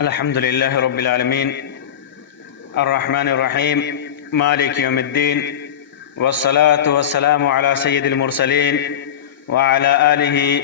الحمد لله رب العالمين الرحمن الرحيم مالك يوم الدين والصلاة والسلام على سيد المرسلين وعلى آله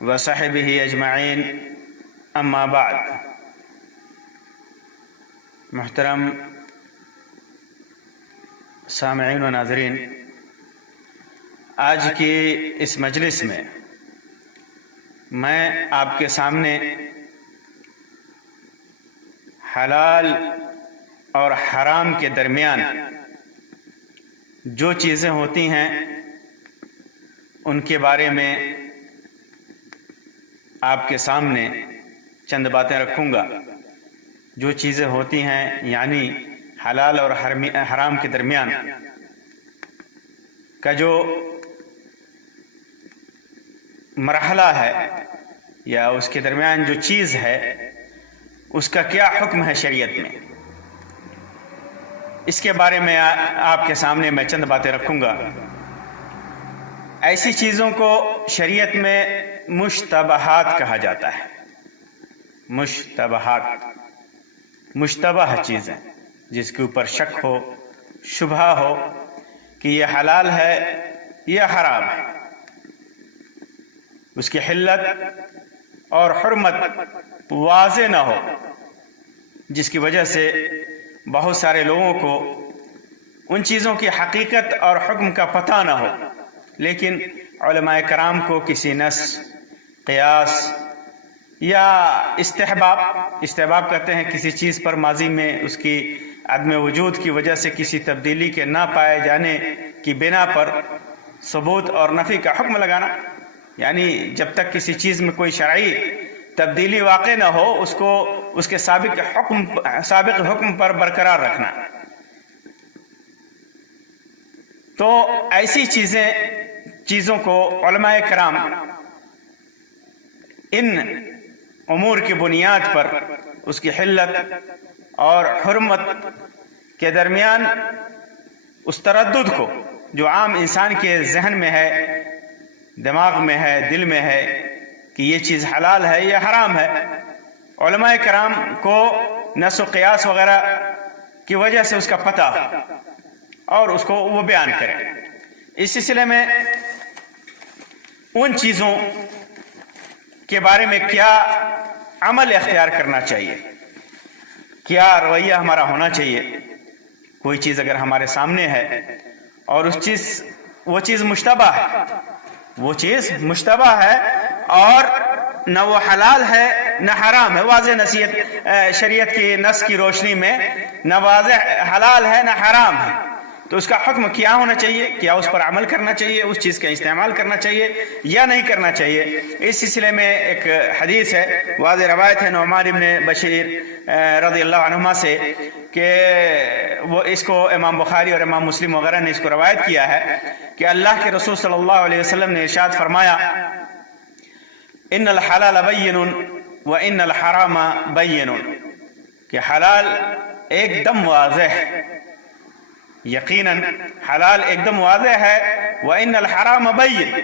وصحبه أجمعين أما بعد. محترم سامعین و ناظرین، آج کی اس مجلس میں آپ کے سامنے حلال اور حرام کے درمیان جو چیزیں ہوتی ہیں ان کے بارے میں آپ کے سامنے چند باتیں رکھوں گا. جو چیزیں ہوتی ہیں یعنی حلال اور حرام کے درمیان کا جو مرحلہ ہے یا اس کے درمیان جو چیز ہے اس کا کیا حکم ہے شریعت میں، اس کے بارے میں آپ کے سامنے میں چند باتیں رکھوں گا. ایسی چیزوں کو شریعت میں مشتبہات کہا جاتا ہے. مشتبہات، مشتبہ چیزیں جس کے اوپر شک ہو، شبہ ہو کہ یہ حلال ہے یا حرام ہے، اس کی حلت اور حرمت واضح نہ ہو، جس کی وجہ سے بہت سارے لوگوں کو ان چیزوں کی حقیقت اور حکم کا پتہ نہ ہو، لیکن علماء کرام کو کسی نص، قیاس یا استحباب کہتے ہیں، کسی چیز پر ماضی میں اس کی عدم وجود کی وجہ سے کسی تبدیلی کے نہ پائے جانے کی بنا پر ثبوت اور نفی کا حکم لگانا، یعنی جب تک کسی چیز میں کوئی شرعی تبدیلی واقع نہ ہو اس کو اس کے سابق حکم پر برقرار رکھنا. تو ایسی چیزوں کو علماء کرام ان امور کی بنیاد پر اس کی حلت اور حرمت کے درمیان اس تردد کو جو عام انسان کے ذہن میں ہے، دماغ میں ہے، دل میں ہے کہ یہ چیز حلال ہے یا حرام ہے، علماء کرام کو نص و قیاس وغیرہ کی وجہ سے اس کا پتہ اور اس کو وہ بیان کریں. اس سلسلے میں ان چیزوں کے بارے میں کیا عمل اختیار کرنا چاہیے، کیا رویہ ہمارا ہونا چاہیے. کوئی چیز اگر ہمارے سامنے ہے اور وہ چیز مشتبہ ہے اور نہ وہ حلال ہے نہ حرام ہے، واضح شریعت کی نص کی روشنی میں نہ واضح حلال ہے نہ حرام ہے، تو اس کا حکم کیا ہونا چاہیے؟ کیا اس پر عمل کرنا چاہیے، اس چیز کا استعمال کرنا چاہیے یا نہیں کرنا چاہیے؟ اس سلسلے میں ایک حدیث ہے، واضح روایت ہے نعمان بن بشیر رضی اللہ عنہما سے کہ وہ اس کو امام بخاری اور امام مسلم وغیرہ نے اس کو روایت کیا ہے کہ اللہ کے رسول صلی اللہ علیہ وسلم نے ارشاد فرمایا، ان الحلال بین وان الحرام بین، کہ حلال ایک دم واضح ہے، یقیناً حلال ایک دم واضح ہے، وان الحرام بین،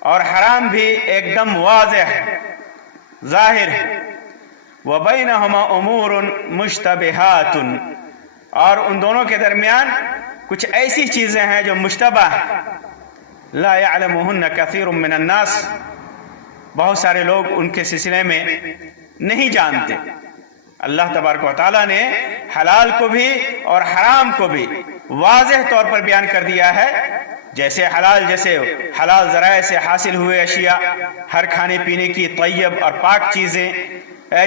اور حرام بھی ایک دم واضح ہے، ظاہر ہے، وبینہما امور مشتبہات، اور ان دونوں کے درمیان کچھ ایسی چیزیں ہیں جو مشتبہ ہیں، لا یعلمہن کثیر من الناس، بہت سارے لوگ ان کے سلسلے میں نہیں جانتے. اللہ تبارک و تعالیٰ نے حلال کو بھی اور حرام کو بھی واضح طور پر بیان کر دیا ہے. جیسے حلال ذرائع سے حاصل ہوئے اشیاء، ہر کھانے پینے کی طیب اور پاک چیزیں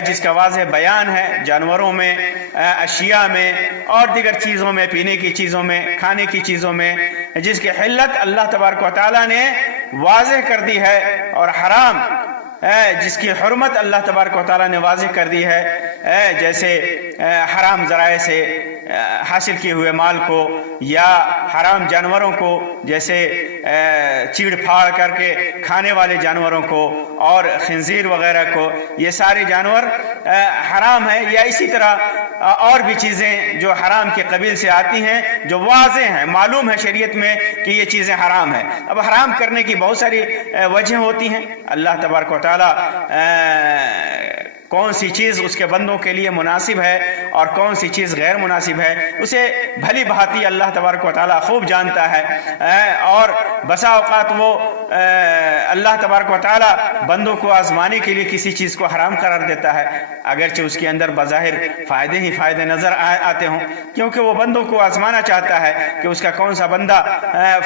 جس کا واضح بیان ہے، جانوروں میں، اشیاء میں اور دیگر چیزوں میں، پینے کی چیزوں میں، کھانے کی چیزوں میں، جس کی حلت اللہ تبارک و تعالیٰ نے واضح کر دی ہے، اور حرام جس کی حرمت اللہ تبارک و تعالیٰ نے واضح کر دی ہے، جیسے حرام ذرائع سے حاصل کیے ہوئے مال کو یا حرام جانوروں کو، جیسے چیڑ پھاڑ کر کے کھانے والے جانوروں کو اور خنزیر وغیرہ کو، یہ سارے جانور حرام ہیں. یا اسی طرح اور بھی چیزیں جو حرام کے قبیل سے آتی ہیں جو واضح ہیں، معلوم ہے شریعت میں کہ یہ چیزیں حرام ہیں. اب حرام کرنے کی بہت ساری وجہ ہوتی ہیں. اللہ تبارک و تعالیٰ کون سی چیز اس کے بندوں کے لیے مناسب ہے اور کون سی چیز غیر مناسب ہے، اسے بھلی بھانتی اللہ تبارک و تعالیٰ خوب جانتا ہے۔ اور بسا اوقات وہ اللہ تبارک و تعالیٰ بندوں کو آزمانے کے لیے کسی چیز کو حرام قرار دیتا ہے، اگرچہ اس کے اندر بظاہر فائدے ہی فائدے نظر آتے ہوں، کیونکہ وہ بندوں کو آزمانا چاہتا ہے کہ اس کا کون سا بندہ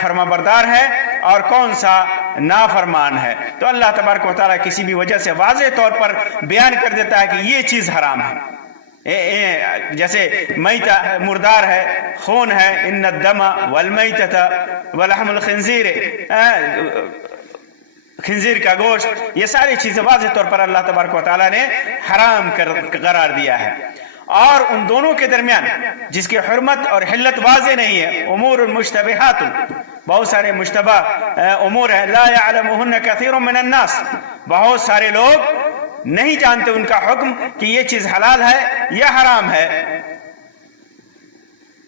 فرما بردار ہے اور کون سا نافرمان ہے۔ تو اللہ تبارک و تعالیٰ کسی بھی وجہ سے واضح طور پر بیان کر دیتا ہے کہ یہ چیز حرام ہے، جیسے میتہ مردار ہے، خون ہے، ان الدم والمیتۃ ولحم الخنزیر، خنزیر کا گوشت، یہ ساری چیزیں واضح طور پر اللہ تبارک و تعالیٰ نے حرام قرار دیا ہے۔ اور ان دونوں کے درمیان جس کی حرمت اور حلت واضح نہیں ہے، امور مشتبہات، بہت سارے مشتبہ امور ہیں، لا يعلمهن كثير من الناس، بہت سارے لوگ نہیں جانتے ان کا حکم کہ یہ چیز حلال ہے یا حرام ہے۔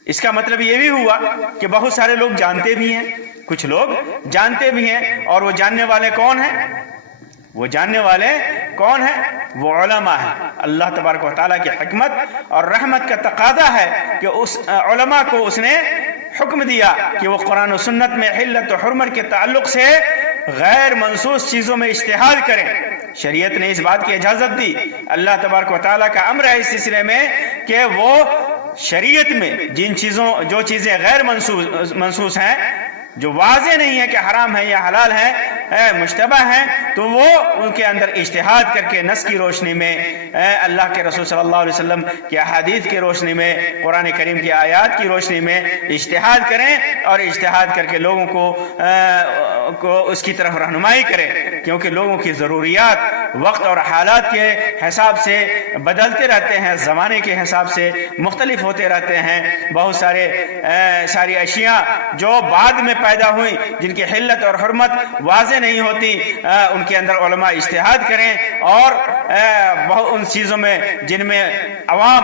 اس کا مطلب یہ بھی ہوا کہ بہت سارے لوگ جانتے بھی ہیں، کچھ لوگ جانتے بھی ہیں، اور وہ جاننے والے کون ہیں؟ وہ جاننے والے کون ہیں؟ وہ علماء ہیں۔ اللہ تبارک و تعالیٰ کی حکمت اور رحمت کا تقاضا ہے کہ اس علماء کو اس نے حکم دیا کہ وہ قرآن و سنت میں حلت و حرمت کے تعلق سے غیر منصوص چیزوں میں اجتہاد کریں۔ شریعت نے اس بات کی اجازت دی، اللہ تبارک و تعالیٰ کا امر ہے اس سلسلے میں کہ وہ شریعت میں جو چیزیں غیر منصوص ہیں، جو واضح نہیں ہے کہ حرام ہے یا حلال ہے، مشتبہ ہیں، تو وہ ان کے اندر اجتہاد کر کے نص کی روشنی میں، اللہ کے رسول صلی اللہ علیہ وسلم کی احادیث کی روشنی میں، قرآن کریم کی آیات کی روشنی میں اجتہاد کریں، اور اجتہاد کر کے لوگوں کو اس کی طرف رہنمائی کریں، کیونکہ لوگوں کی ضروریات وقت اور حالات کے حساب سے بدلتے رہتے ہیں، زمانے کے حساب سے مختلف ہوتے رہتے ہیں۔ بہت ساری اشیاء جو بعد میں پیدا ہوئی، جن کی حلت اور حرمت واضح نہیں ہوتی، ان کے اندر علماء اجتہاد کریں، اور ان چیزوں میں جن میں عوام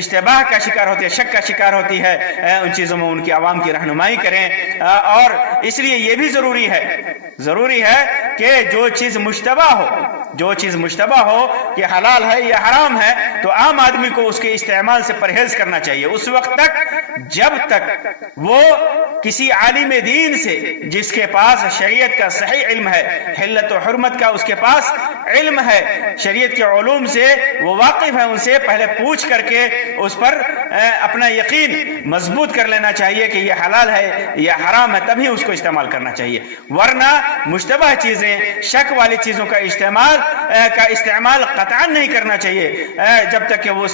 اشتباہ کا شکار ہوتی ہے، شک کا شکار ہوتی ہے، ان چیزوں میں ان کی عوام کی رہنمائی کریں۔ اور اس لیے یہ بھی ضروری ہے کہ جو چیز مشتبہ ہو کہ حلال ہے یا حرام ہے، تو عام آدمی کو اس کے استعمال سے پرہیز کرنا چاہیے اس وقت تک جب تک وہ کسی عالم دین سے، جس کے پاس شریعت کا صحیح علم ہے، حلت و حرمت کا اس کے پاس علم ہے، شریعت کے علوم سے وہ واقف ہے، ان سے پہلے پوچھ کر کے اس پر اپنا یقین مضبوط کر لینا چاہیے کہ یہ حلال ہے یا حرام ہے، تبھی اس کو استعمال کرنا چاہیے۔ ورنہ مشتبہ چیزیں، شک والی چیزوں کا استعمال قطعا نہیں کرنا چاہیے جب تک کہ وہ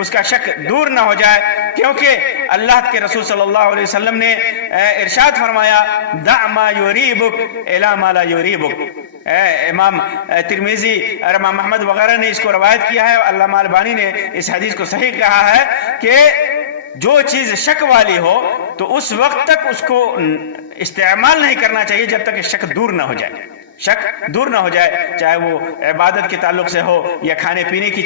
اس کا شک دور نہ ہو جائے، کیونکہ اللہ کے رسول صلی اللہ علیہ وسلم نے ارشاد فرمایا، دع ما یریبک الی ما لا یریبک۔ امام ترمذی اور امام احمد وغیرہ نے اس کو روایت کیا ہے، علامہ البانی نے اس حدیث کو صحیح کہا ہے کہ جو چیز شک والی ہو تو اس وقت تک اس کو استعمال نہیں کرنا چاہیے جب تک شک دور نہ ہو جائے، چاہے وہ عبادت کے تعلق سے ہو یا کھانے پینے کی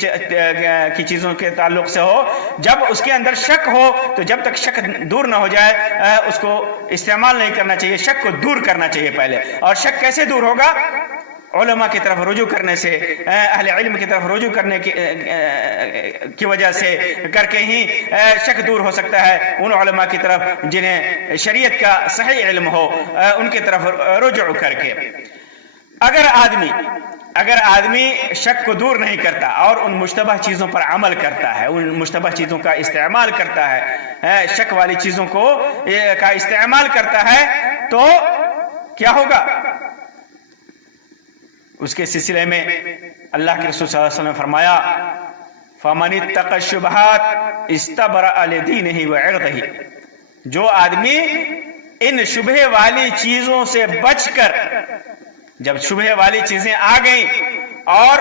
چیزوں کے تعلق سے ہو۔ جب اس کے اندر شک ہو تو جب تک شک دور نہ ہو جائے اس کو استعمال نہیں کرنا چاہیے، شک کو دور کرنا چاہیے پہلے۔ اور شک کیسے دور ہوگا؟ علماء کی طرف رجوع کرنے سے، اہل علم کی طرف رجوع کرنے کی وجہ سے کر کے ہی شک دور ہو سکتا ہے، ان علماء کی طرف جنہیں شریعت کا صحیح علم ہو، ان کی طرف رجوع کر کے۔ اگر آدمی شک کو دور نہیں کرتا اور ان مشتبہ چیزوں پر عمل کرتا ہے، ان مشتبہ چیزوں کا استعمال کرتا ہے، شک والی چیزوں کا استعمال کرتا ہے، تو کیا ہوگا؟ اس کے سلسلے میں اللہ کے رسول صلی اللہ علیہ وسلم نے فرمایا، فَمَنِ اتَّقَى الشُّبْهَاتِ اسْتَبْرَأَ لِدِينِهِ وَعِرْضِهِ، جو آدمی ان شبہ والی چیزوں سے بچ کر، جب شبہ والی چیزیں آ گئیں اور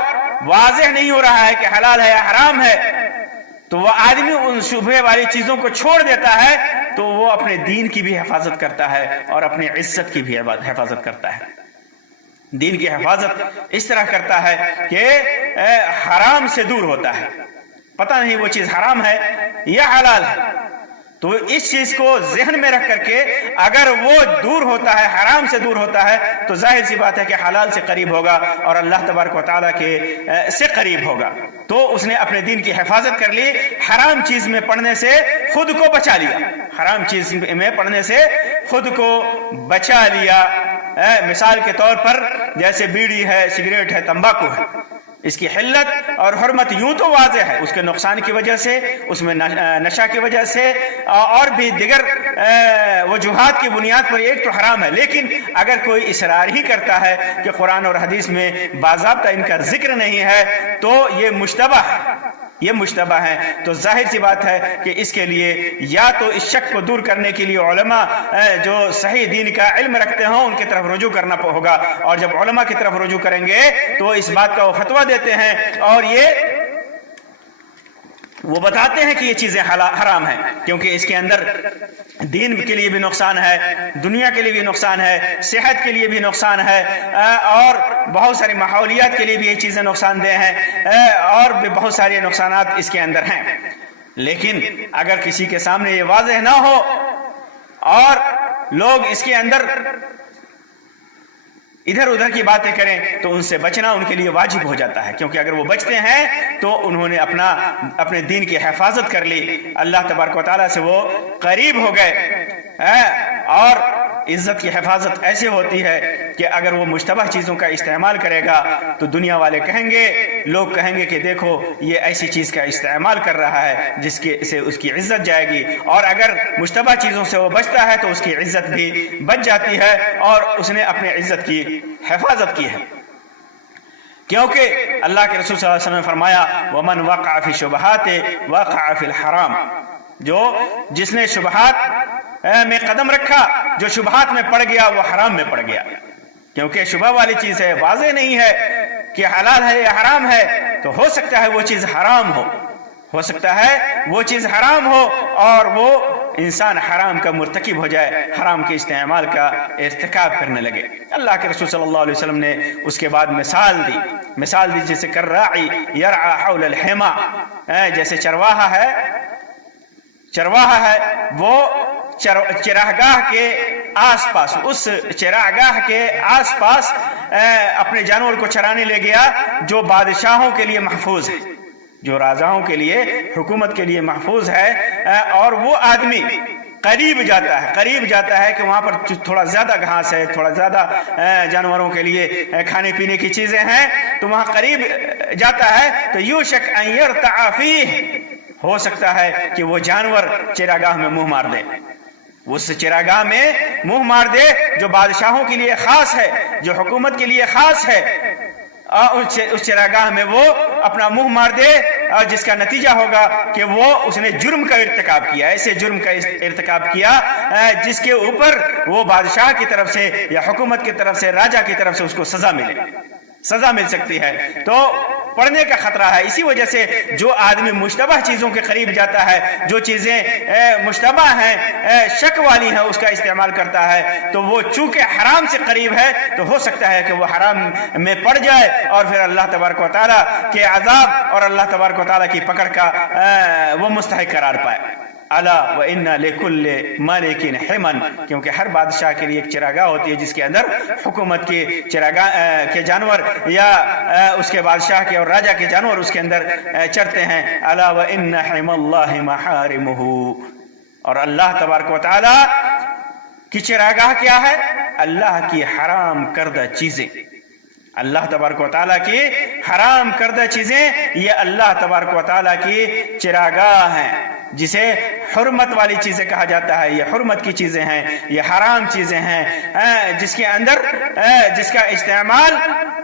واضح نہیں ہو رہا ہے کہ حلال ہے یا حرام ہے، تو وہ آدمی ان شبہ والی چیزوں کو چھوڑ دیتا ہے، تو وہ اپنے دین کی بھی حفاظت کرتا ہے اور اپنی عزت کی بھی حفاظت کرتا ہے۔ دین کی حفاظت اس طرح کرتا ہے کہ حرام سے دور ہوتا ہے، پتہ نہیں وہ چیز حرام ہے یا حلال ہے، تو اس چیز کو ذہن میں رکھ کر کے اگر وہ دور ہوتا ہے، حرام سے دور ہوتا ہے، تو ظاہر سی بات ہے کہ حلال سے قریب ہوگا اور اللہ تبارک و تعالیٰ کے سے قریب ہوگا۔ تو اس نے اپنے دین کی حفاظت کر لی، حرام چیز میں پڑھنے سے خود کو بچا لیا، حرام چیز میں پڑھنے سے خود کو بچا لیا۔ مثال کے طور پر جیسے بیڑی ہے، سگریٹ ہے، تمباکو ہے، اس کی حلت اور حرمت یوں تو واضح ہے، اس کے نقصان کی وجہ سے، اس میں نشہ کی وجہ سے اور بھی دیگر وجوہات کی بنیاد پر ایک تو حرام ہے، لیکن اگر کوئی اصرار ہی کرتا ہے کہ قرآن اور حدیث میں باضابطہ ان کا ذکر نہیں ہے تو یہ مشتبہ ہے، یہ مشتبہ ہے۔ تو ظاہر سی بات ہے کہ اس کے لیے یا تو اس شک کو دور کرنے کے لیے علماء جو صحیح دین کا علم رکھتے ہوں ان کی طرف رجوع کرنا ہوگا، اور جب علماء کی طرف رجوع کریں گے تو اس بات کا وہ فتویٰ دیتے ہیں اور وہ بتاتے ہیں کہ یہ چیزیں حرام ہیں، کیونکہ اس کے اندر دین کے لیے بھی نقصان ہے، دنیا کے لیے بھی نقصان ہے، صحت کے لیے بھی نقصان ہے، اور بہت ساری ماحولیات کے لیے بھی یہ چیزیں نقصان دہ ہیں، اور بھی بہت سارے نقصانات اس کے اندر ہیں۔ لیکن اگر کسی کے سامنے یہ واضح نہ ہو اور لوگ اس کے اندر ادھر ادھر کی باتیں کریں تو ان سے بچنا ان کے لیے واجب ہو جاتا ہے، کیونکہ اگر وہ بچتے ہیں تو انہوں نے اپنے دین کی حفاظت کر لی، اللہ تبارک و تعالیٰ سے وہ قریب ہو گئے۔ اور عزت کی حفاظت ایسے ہوتی ہے کہ اگر وہ مشتبہ چیزوں کا استعمال کرے گا تو دنیا والے کہیں گے، لوگ کہیں گے کہ دیکھو یہ ایسی چیز کا استعمال کر رہا ہے جس کے سے اس کی عزت جائے گی، اور اگر مشتبہ چیزوں سے وہ بچتا ہے تو اس کی عزت بھی بچ جاتی ہے اور اس نے اپنے عزت کی حفاظت کی ہے۔ کیونکہ اللہ کے رسول صلی اللہ علیہ وسلم نے فرمایا وَمَنْ وَقَعَ فِي الشُّبُهَاتِ وَقَعَ فِي الْحَرَامِ، جس نے شبہات میں قدم رکھا، جو شبہات میں پڑ گیا وہ حرام میں پڑ گیا، کیونکہ شبہ والی چیز ہے، واضح نہیں ہے کہ حلال ہے یا حرام ہے، تو ہو سکتا ہے وہ چیز حرام ہو سکتا ہے وہ چیز حرام ہو اور وہ انسان حرام کا مرتکب ہو جائے، حرام کے استعمال کا ارتکاب کرنے لگے۔ اللہ کے رسول صلی اللہ علیہ وسلم نے اس کے بعد مثال دی جیسے کالراعی یرعی حول الحما، جیسے چرواہا ہے وہ چراگاہ کے آس پاس، اس چراگاہ کے آس پاس اپنے جانور کو چرانے لے گیا جو بادشاہوں کے لیے محفوظ ہے، جو راجاؤں کے لیے، حکومت کے لیے محفوظ ہے، اور وہ آدمی قریب جاتا ہے کہ وہاں پر تھوڑا زیادہ گھاس ہے، تھوڑا زیادہ جانوروں کے لیے کھانے پینے کی چیزیں ہیں، تو وہاں قریب جاتا ہے تو یوشک ان یرتع فیہ، ہو سکتا ہے کہ وہ جانور چراگاہ میں منہ مار دے، اس چراگاہ میں منہ مار دے جو بادشاہوں کے لیے خاص ہے، جو حکومت کے لیے خاص ہے، اس چراگاہ میں وہ اپنا منہ مار دے، اور جس کا نتیجہ ہوگا کہ اس نے جرم کا ارتکاب کیا، ایسے جرم کا ارتکاب کیا جس کے اوپر وہ بادشاہ کی طرف سے یا حکومت کی طرف سے، راجا کی طرف سے اس کو سزا مل سکتی ہے۔ تو پڑنے کا خطرہ ہے، اسی وجہ سے جو آدمی مشتبہ چیزوں کے قریب جاتا ہے، جو چیزیں مشتبہ ہیں، شک والی ہیں، اس کا استعمال کرتا ہے، تو وہ چونکہ حرام سے قریب ہے تو ہو سکتا ہے کہ وہ حرام میں پڑ جائے اور پھر اللہ تبارک و تعالیٰ کے عذاب اور اللہ تبارک و تعالیٰ کی پکڑ کا وہ مستحق قرار پائے۔ الا وان لکل ملک حما، کیونکہ ہر بادشاہ کے لیے ایک چراگاہ ہوتی ہے جس کے اندر حکومت کے چراگاہ کے جانور یا اس کے بادشاہ کے اور راجا کے جانور اس کے اندر چرتے ہیں۔ الا وان حما اللہ محارمہ، اور اللہ تبارک و تعالی کی چراگاہ کیا ہے؟ اللہ کی حرام کردہ چیزیں، اللہ تبارک و تعالیٰ کی حرام کردہ چیزیں، یہ اللہ تبارک و تعالیٰ کی چراگاہ ہیں، جسے حرمت والی چیزیں کہا جاتا ہے۔ یہ حرمت کی چیزیں ہیں، یہ حرام چیزیں ہیں، جس کے اندر جس کا استعمال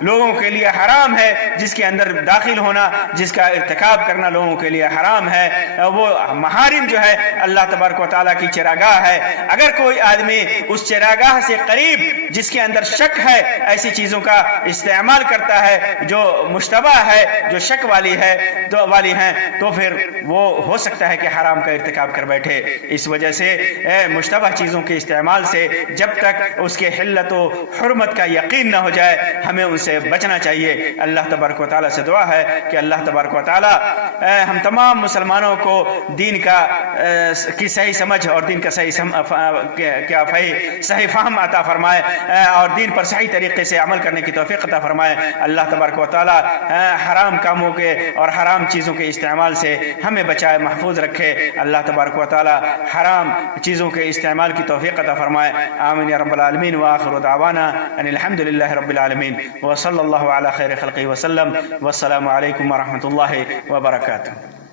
لوگوں کے لیے حرام ہے، جس کے اندر داخل ہونا، جس کا ارتکاب کرنا لوگوں کے لیے حرام ہے، وہ محارم جو ہے اللہ تبارک و تعالیٰ کی چراگاہ ہے۔ اگر کوئی آدمی اس چراگاہ سے قریب جس کے اندر شک ہے، ایسی چیزوں کا استعمال کرتا ہے جو مشتبہ ہے، جو شک والی ہیں، تو پھر وہ ہو سکتا ہے کہ حرام کا ارتکاب کر بیٹھے. اس وجہ سے مشتبہ چیزوں کے استعمال سے جب تک اس کے حلت و حرمت کا یقین نہ ہو جائے ہمیں ان سے بچنا چاہیے. اللہ تبارک و تعالیٰ سے دعا ہے کہ اللہ تبارک و تعالیٰ ہم تمام مسلمانوں کو دین کی صحیح سمجھ اور دین کا صحیح فہم عطا فرمائے اور دین پر صحیح طریقے سے عمل کرنے کی توفیق عطا فرمائے. اللہ تبارک و تعالیٰ حرام کاموں کے اور حرام چیزوں کے استعمال سے ہمیں بچائے محفوظ رکھے. اللہ تبارک و تعالیٰ حرام چیزوں کے استعمال کی توفیق عطا فرمائے. آمین یا رب العالمین. وآخر دعوانا ان الحمد للہ رب العالمین وصلی اللہ علی خیر خلقہ وسلم. والسلام علیکم ورحمۃ اللہ وبرکاتہ.